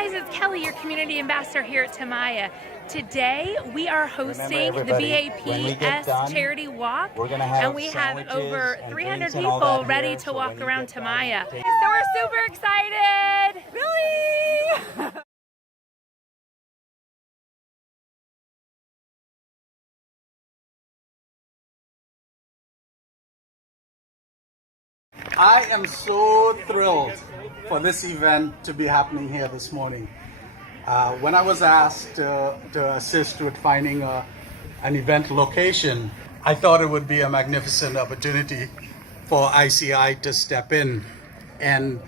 guys, it's Kelly, your community ambassador here at Tamaya. Today we are hosting the BAPS charity walk, and we have over 300 people ready to walk around Tamaya. So we're super excited! Really? I am so thrilled for this event to be happening here this morning. When I was asked to assist with finding an event location, I thought it would be a magnificent opportunity for ICI to step in and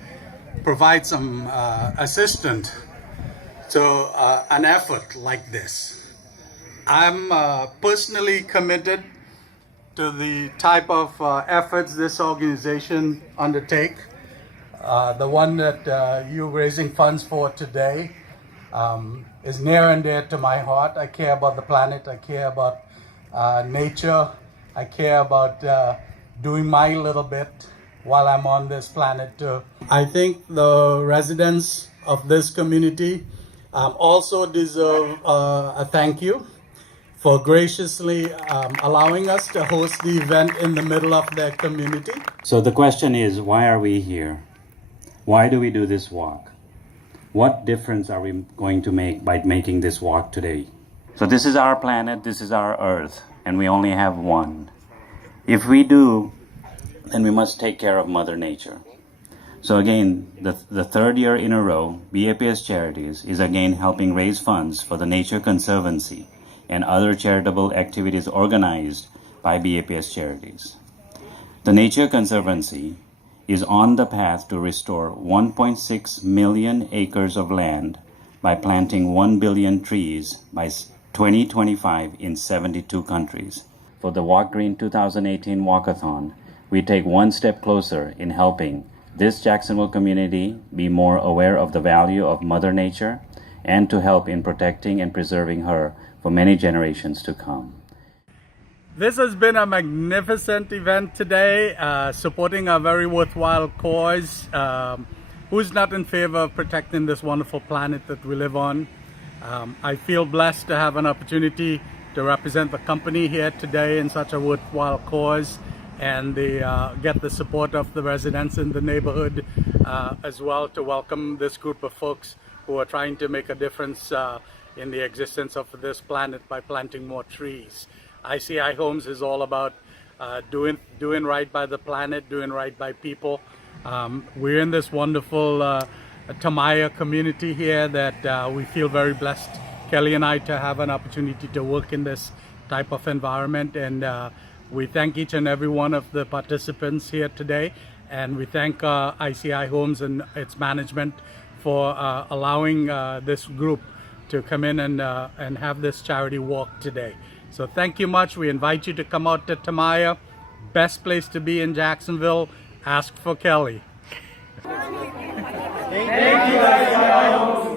provide some assistance to an effort like this. I'm personally committed to the type of efforts this organization undertake. The one that you're raising funds for today is near and dear to my heart. I care about the planet. I care about nature. I care about doing my little bit while I'm on this planet too. I think the residents of this community also deserve a thank you for graciously allowing us to host the event in the middle of their community. So the question is, why are we here? Why do we do this walk? What difference are we going to make by making this walk today? So this is our planet, this is our Earth, and we only have one. If we do, then we must take care of Mother Nature. So again, the third year in a row, BAPS Charities is again helping raise funds for the Nature Conservancy and other charitable activities organized by BAPS Charities. The Nature Conservancy is on the path to restore 1.6 million acres of land by planting 1 billion trees by 2025 in 72 countries. For the Walk Green 2018 Walkathon, we take one step closer in helping this Jacksonville community be more aware of the value of Mother Nature and to help in protecting and preserving her for many generations to come. This has been a magnificent event today, supporting a very worthwhile cause. Who's not in favor of protecting this wonderful planet that we live on? I feel blessed to have an opportunity to represent the company here today in such a worthwhile cause, and get the support of the residents in the neighborhood as well to welcome this group of folks who are trying to make a difference in the existence of this planet by planting more trees. ICI Homes is all about doing right by the planet, doing right by people. We're in this wonderful Tamaya community here that we feel very blessed, Kelly and I, to have an opportunity to work in this type of environment. And we thank each and every one of the participants here today. And we thank ICI Homes and its management for allowing this group to come in and have this charity walk today. So thank you much. We invite you to come out to Tamaya. Best place to be in Jacksonville. Ask for Kelly. Thank you, ICI Homes.